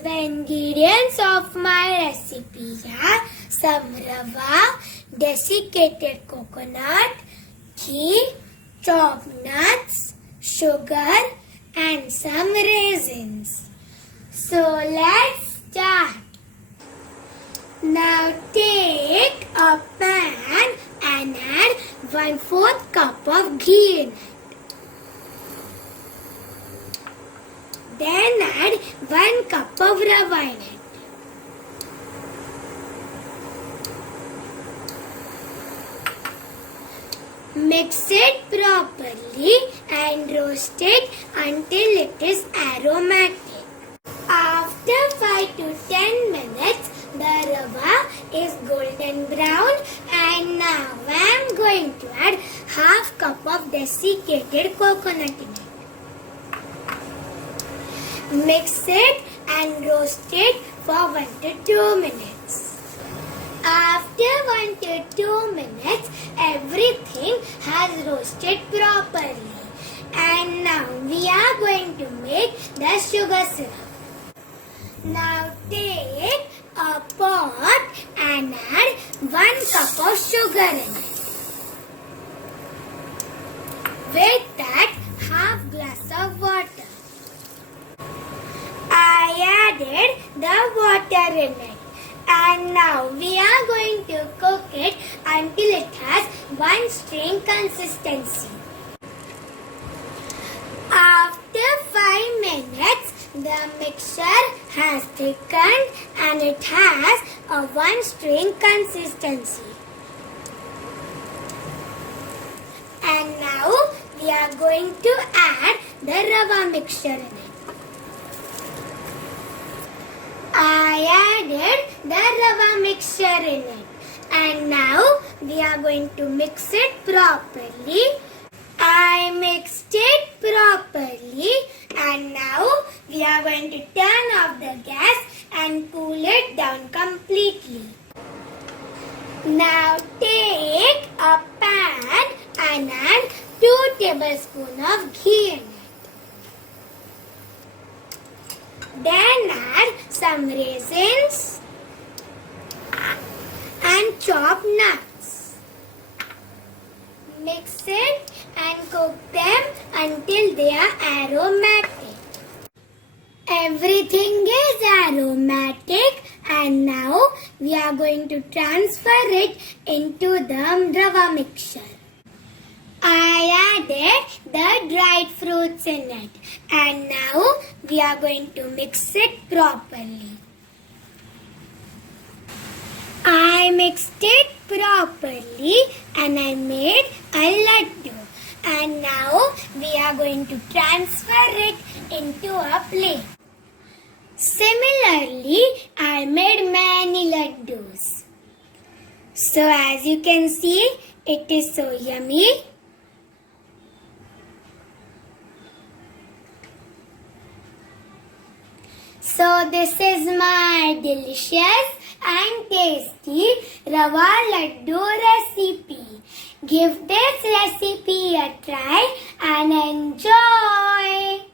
So the ingredients of my recipe are some rava, desiccated coconut, ghee, chopped nuts, sugar and some raisins. So let's start. Now take a pan and add 1/4 cup of ghee in it. Then add 1 cup of rava in it. Mix it properly and roast it until it is aromatic. After 5 to 10 minutes, the rava is golden brown and now I am going to add half cup of desiccated coconut in it. Mix it and roast it for 1 to 2 minutes. After 1 to 2 minutes, everything has roasted properly. And now we are going to make the sugar syrup. Now take a pot and add 1 cup of sugar in it. With that, half glass of water. I added the water in it. And now we are going to cook it until it has one string consistency. After 5 minutes, the mixture has thickened and it has a one string consistency. And now we are going to add the rava mixture in it. I added the rava mixture in it. And now we are going to mix it properly. I mixed it properly and now we are going to turn off the gas and cool it down completely. Now take a pan and add 2 tablespoons of ghee in it. Then add some raisins and chopped nuts. Mix it and cook them until they are aromatic. Everything is aromatic and now we are going to transfer it into the rava mixture. I added the dried fruits in it and now we are going to mix it properly. I mixed it properly and I made a laddu. And now we are going to transfer it into a plate. Similarly, I made many laddus. So as you can see, it is so yummy. So this is my delicious and tasty rava laddu recipe. Give this recipe a try and enjoy.